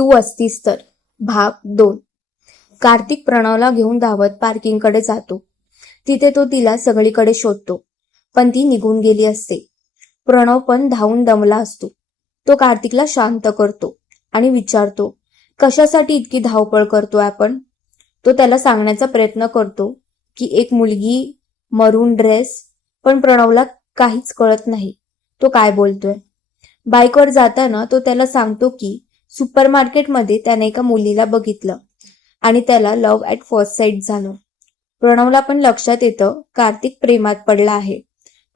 तू असतीस तर. भाग दोन. कार्तिक प्रणवला घेऊन धावत पार्किंगकडे जातो. तिथे तो तिला सगळीकडे शोधतो. पण ती निघून गेली असते. प्रणव पण धावून दमला असतो. तो कार्तिकला शांत करतो आणि विचारतो कशासाठी इतकी धावपळ करतोय आपण? तो त्याला सांगण्याचा प्रयत्न करतो की एक मुलगी मरून ड्रेस पण प्रणवला काहीच कळत नाही. तो काय बोलतोय? बाईकवर जाताना तो त्याला सांगतो की सुपरमार्केटमध्ये त्याने एका मुलीला बघितलं आणि त्याला लव्ह ॲट फर्स्ट साईट झालं. प्रणवला पण लक्षात येतं कार्तिक प्रेमात पडला आहे.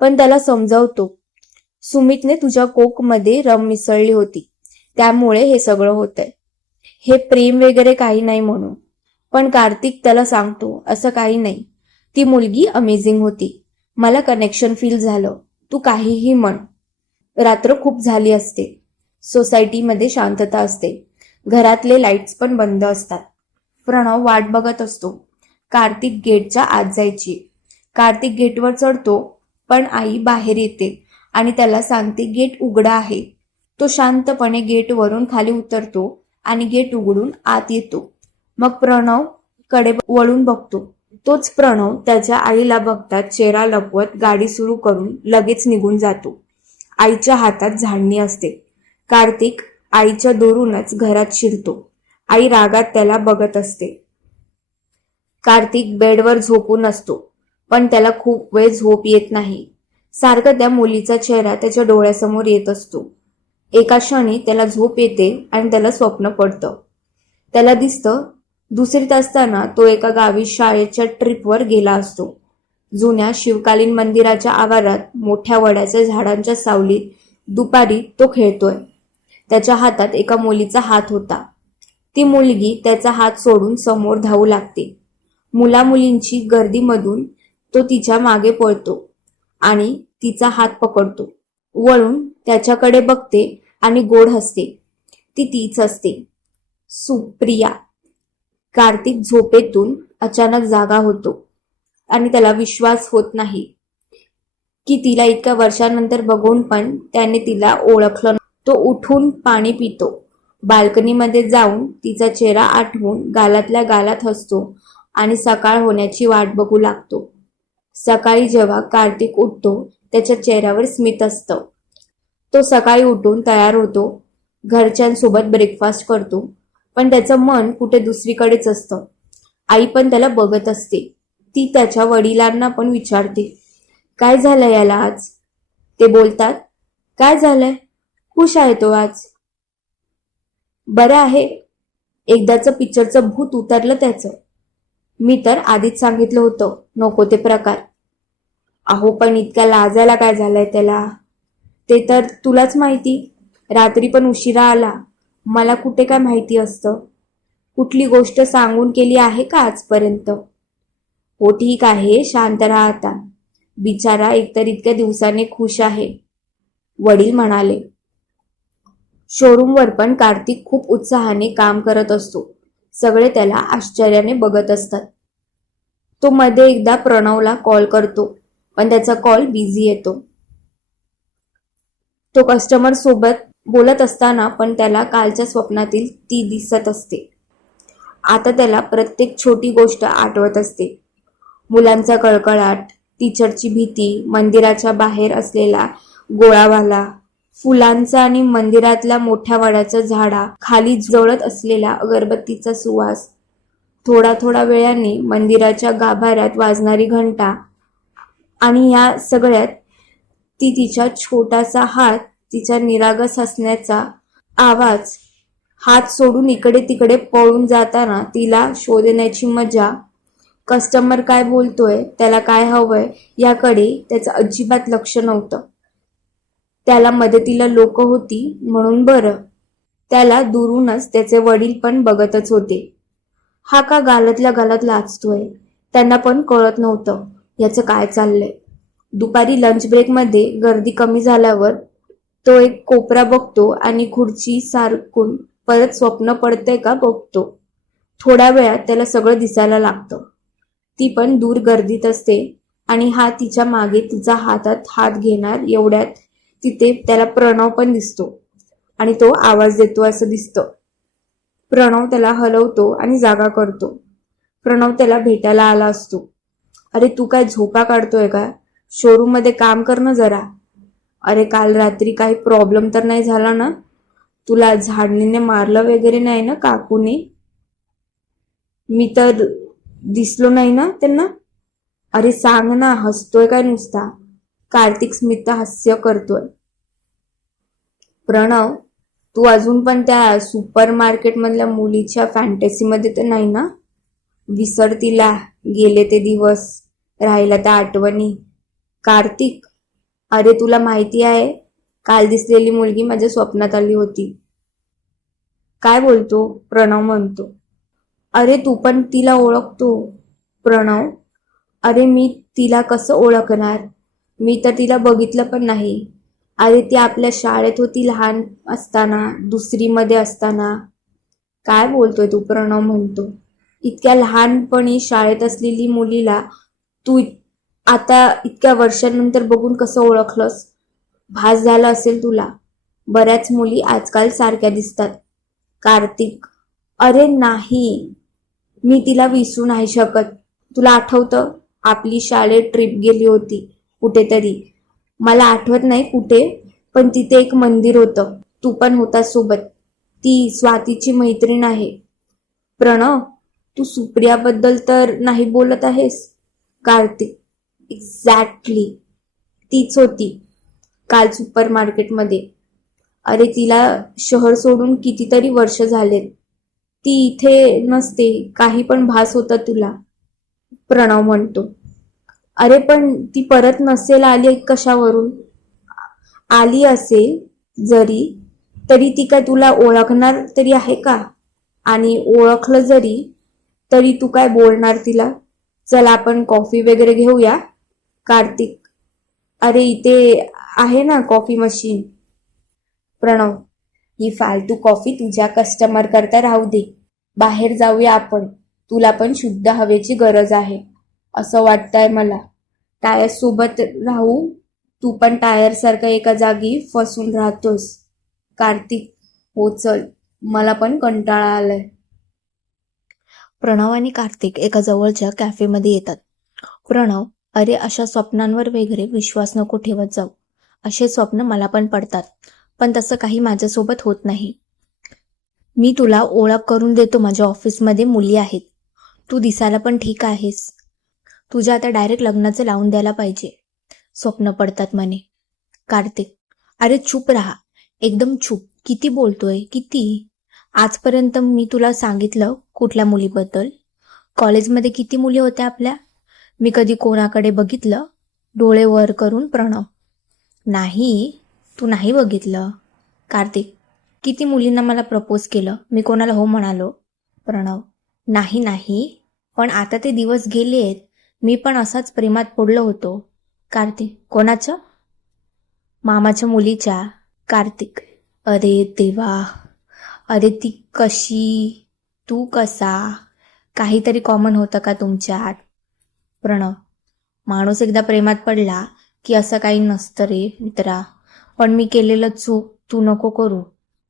पण त्याला समजावतो सुमितने तुझ्या कोकमध्ये रम मिसळली होती. त्यामुळे हे सगळं होतंय. हे प्रेम वगैरे काही नाही म्हणून. पण कार्तिक त्याला सांगतो असं काही नाही. ती मुलगी अमेझिंग होती. मला कनेक्शन फील झालं. तू काहीही म्हण. रात्र खूप झाली असते. सोसायटीमध्ये शांतता असते. घरातले लाईट्स पण बंद असतात. प्रणव वाट बघत असतो. कार्तिक गेटच्या आत जायची. कार्तिक गेटवर चढतो पण आई बाहेर येते आणि त्याला सांगते गेट उघडा आहे. तो शांतपणे गेटवरून खाली उतरतो आणि गेट उघडून आत येतो. मग प्रणवकडे वळून बघतो. तोच प्रणव त्याच्या आईला बघतात चेहरा लपवत गाडी सुरू करून लगेच निघून जातो. आईच्या हातात झाडणी असते. कार्तिक आईच्या दोरूनच घरात शिरतो. आई रागात त्याला बघत असते. कार्तिक बेडवर झोपून असतो पण त्याला खूप वेळ झोप येत नाही. सारखं त्या मुलीचा चेहरा त्याच्या डोळ्यासमोर येत असतो. एका क्षणी त्याला झोप येते आणि त्याला स्वप्न पडतं. त्याला दिसतं दुसरीत असताना तो एका गावी शाळेच्या ट्रिपवर गेला असतो. जुन्या शिवकालीन मंदिराच्या आवारात मोठ्या वड्याच्या झाडांच्या सावलीत दुपारी तो खेळतोय. त्याच्या हातात एका मुलीचा हात होता. ती मुलगी त्याचा हात सोडून समोर धावू लागते. मुलामुलींची गर्दीमधून तो तिच्यामागे पळतो आणि तिचा हात पकडतो. वळून त्याच्याकडे बघते आणि गोड हसते. ती तीच असते. सुप्रिया. कार्तिक झोपेतून अचानक जागा होतो आणि त्याला विश्वास होत नाही की तिला इतक्या वर्षांनंतर बघून पण त्याने तिला ओळखलं तो उठून पाणी पितो. बाल्कनीमध्ये जाऊन तिचा चेहरा आठवून गालातल्या गालात हसतो आणि सकाळ होण्याची वाट बघू लागतो. सकाळी जेव्हा कार्तिक उठतो त्याच्या चेहऱ्यावर स्मित असतं. तो सकाळी उठून तयार होतो. घरच्यांसोबत ब्रेकफास्ट करतो. पण त्याचं मन कुठे दुसरीकडेच असतं. आई पण त्याला बघत असते. ती त्याच्या वडिलांना पण विचारते. काय झालं याला आज? ते बोलतात काय झालंय? खुश आहे तो आज. बरं आहे. एकदाचं पिक्चरचं भूत उतरलं त्याचं. मी तर आधीच सांगितलं होतं नको ते प्रकार. अहो पण इतक्या लाजायला काय झालंय त्याला? ते तर तुलाच माहिती. रात्री पण उशिरा आला. मला कुठे काय माहिती असतं? कुठली गोष्ट सांगून केली आहे का आजपर्यंत? हो ठीक आहे शांत राहा आता. बिचारा एकतर इतक्या दिवसाने खुश आहे. वडील म्हणाले शोरूमवर पण कार्तिक खूप उत्साहाने काम करत असतो. सगळे त्याला आश्चर्याने बघत असतात. तो मध्ये एकदा प्रणवला कॉल करतो पण त्याचा कॉल बिझी येतो. तो कस्टमर सोबत बोलत असताना पण त्याला कालच्या स्वप्नातील ती दिसत असते. आता त्याला प्रत्येक छोटी गोष्ट आठवत असते. मुलांचा कळकळाट टीचरची भीती मंदिराच्या बाहेर असलेला गोळावाला फुलांचा आणि मंदिरातल्या मोठ्या वडाच्या झाडा खाली जळत असलेला अगरबत्तीचा सुवास. थोडा थोडा वेळाने मंदिराच्या गाभाऱ्यात वाजणारी घंटा आणि या सगळ्यात ती तिच्या छोटासा हात तिच्या निरागस हसण्याचा आवाज हात सोडून इकडे तिकडे पळून जाताना तिला शोधण्याची मजा. कस्टमर काय बोलतोय त्याला काय हवंय याकडे त्याचं अजिबात लक्ष नव्हतं. त्याला मदतीला लोक होती म्हणून बरं. त्याला दुरूनच त्याचे वडील पण बघतच होते. हा का गालतल्या गालत लाचतोय? त्यांना पण कळत नव्हतं. याचं काय चाललंय? दुपारी लंच ब्रेकमध्ये गर्दी कमी झाल्यावर तो एक कोपरा बघतो आणि खुर्ची सारखून परत स्वप्न पडतंय का बघतो. थोड्या वेळात त्याला सगळं दिसायला लागतं. ती पण दूर गर्दीत असते आणि हा तिच्यामागे तिचा हातात हात घेणार एवढ्यात तिथे त्याला प्रणव पण दिसतो. आणि तो आवाज देतो असं दिसतं. प्रणव त्याला हलवतो आणि जागा करतो. प्रणव त्याला भेटायला आला असतो. अरे तू काय झोपा काढतोय का? शोरूममध्ये काम कर ना जरा. अरे काल रात्री काही प्रॉब्लेम तर नाही झाला ना? तुला झाडणीने मारलं वगैरे नाही ना काकूने? मी तर दिसलो नाही ना त्यांना? अरे सांग ना हसतोय काय नुसता? कार्तिक स्मित हास्य करतोय. प्रणव तू अजून पण त्या सुपर मार्केटमधल्या मुलीच्या फॅन्टसीमध्ये तर नाही ना? विसर तिला गेले ते दिवस राहिला त्या आठवणी. कार्तिक अरे तुला माहिती आहे काल दिसलेली मुलगी माझ्या स्वप्नात आली होती. काय बोलतो? प्रणव म्हणतो. अरे तू पण तिला ओळखतो प्रणव. अरे मी तिला कसं ओळखणार? मी तर तिला बघितलं पण नाही. अरे ती आपल्या शाळेत होती लहान असताना दुसरीमध्ये असताना. काय बोलतोय तू? प्रणव म्हणतो. इतक्या लहानपणी शाळेत असलेली मुलीला तू इत- आता इतक्या वर्षांनंतर बघून कसं ओळखलंस? भास झाला असेल तुला. बऱ्याच मुली आजकाल सारख्या दिसतात. कार्तिक अरे नाही मी तिला विसरू नाही शकत. तुला आठवतं? आपली शाळेत ट्रिप गेली होती. कुठेतरी. मला आठवत नाही कुठे पण तिथे एक मंदिर होतं. तू पण होता सोबत. ती स्वातीची मैत्रीण आहे. प्रणव तू सुप्रियाबद्दल तर नाही बोलत आहेस? कार्तिक एक्झॅक्टली तीच होती. काल सुपर मार्केटमध्ये अरे तिला शहर सोडून कितीतरी वर्ष झालेत ती इथे नसते. काही पण भास होता तुला. प्रणव म्हणतो. अरे पण ती परत नसेल आली कशावरून? आली असेल जरी तरी ती काय तुला ओळखणार तरी आहे का? आणि ओळखलं जरी तरी तू काय बोलणार तिला? चल आपण कॉफी वगैरे घेऊया कार्तिक. अरे इथे आहे ना कॉफी मशीन? प्रणव ही फालतू कॉफी तुझ्या कस्टमर करता राहू दे. बाहेर जाऊया आपण. तुला पण शुद्ध हवेची गरज आहे. असं वाटतंय मला. टायर सोबत राहू. तू पण टायर सारखा एका जागी फसून राहतोस. कार्तिक हो चल. मला पण कंटाळा आलाय. प्रणव आणि कार्तिक एका जवळच्या कॅफेमध्ये येतात. प्रणव अरे अशा स्वप्नांवर वगैरे विश्वास नको ठेवत जाऊ. असे स्वप्न मला पण पडतात. पण तसं काही माझ्यासोबत होत नाही. मी तुला ओळख करून देतो. माझ्या ऑफिसमध्ये मुली आहेत. तू दिसायला पण ठीक आहेस. तुझ्या आता डायरेक्ट लग्नाचं लावून द्यायला पाहिजे. स्वप्न पडतात म्हणे कार्तिक अरे चूप राहा. एकदम चूप. किती बोलतोय? किती? आजपर्यंत मी तुला सांगितलं कुठल्या मुलीबद्दल? कॉलेजमध्ये किती मुली होत्या आपल्या? मी कधी कोणाकडे बघितलं? डोळे वर करून प्रणव. नाही तू नाही बघितलं. कार्तिक किती मुलींना मला प्रपोज केलं? मी कोणाला हो म्हणालो? प्रणव नाही नाही. पण आता ते दिवस गेले आहेत मी पण असाच प्रेमात पडलो होतो. कार्तिक कोणाचं मामाच्या मुलीच्या. कार्तिक अरे देवा अरे ती कशी? तू कसा? काहीतरी कॉमन होतं का तुमच्यात? प्रणव माणूस एकदा प्रेमात पडला की असं काही नसतं रे मित्रा. पण मी केलेलं चूक तू नको करू.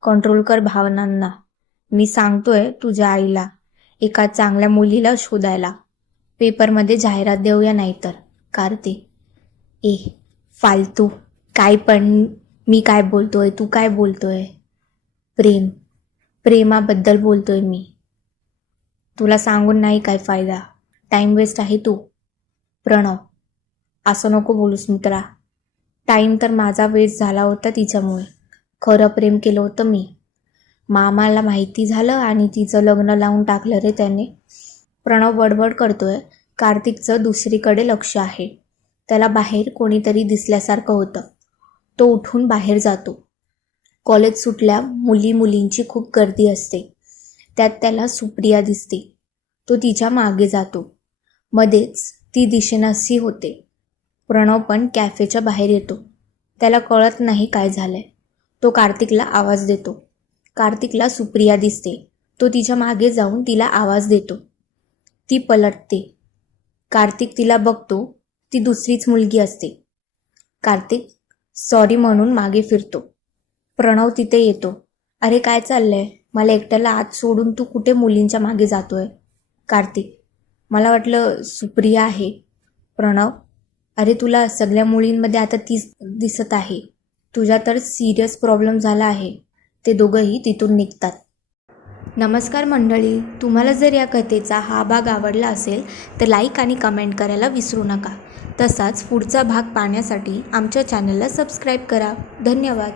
कंट्रोल कर भावनांना. मी सांगतोय तुझ्या आईला एका चांगल्या मुलीला शोधायला. पेपरमध्ये जाहिरात देऊया नाहीतर. कार्ती ए फालतू. काय पण मी काय बोलतोय तू काय बोलतोय? प्रेम. प्रेमाबद्दल बोलतोय मी. तुला सांगून नाही काय फायदा. टाईम वेस्ट आहे तू. प्रणव असं नको बोलूस मित्रा. टाईम तर माझा वेस्ट झाला होता तिच्यामुळे. खरं प्रेम केलं होतं मी. मामाला माहिती झालं आणि तिचं लग्न लावून टाकलं रे त्याने. प्रणव बडबड करतोय. कार्तिकचं दुसरीकडे लक्ष आहे. त्याला बाहेर कोणीतरी दिसल्यासारखं होतं. तो उठून बाहेर जातो. कॉलेज सुटल्या मुली मुलींची खूप गर्दी असते. त्यात त्याला सुप्रिया दिसते. तो तिच्यामागे जातो. मध्येच ती दिशेनासी होते. प्रणव पण कॅफेच्या बाहेर येतो. त्याला कळत नाही काय झालंय. तो कार्तिकला आवाज देतो. कार्तिकला सुप्रिया दिसते. तो तिच्यामागे जाऊन तिला आवाज देतो. ती पलटते. कार्तिक तिला बघतो ती दुसरीच मुलगी असते. कार्तिक सॉरी म्हणून मागे फिरतो. प्रणव तिथे येतो. अरे काय चाललंय? मला एकट्याला आत सोडून तू कुठे मुलींच्या मागे जातोय? कार्तिक मला वाटलं सुप्रिया आहे. प्रणव अरे तुला सगळ्या मुलींमध्ये आता तीच दिसत आहे. तुझा तर सिरियस प्रॉब्लेम झाला आहे. ते दोघंही तिथून निघतात. नमस्कार मंडळी तुम्हाला जर या कथेचा हा भाग आवडला असेल तर लाईक आणि कमेंट करायला विसरू नका. तसाच पुढचा भाग पाहण्यासाठी आमच्या चॅनलला सबस्क्राईब करा. धन्यवाद.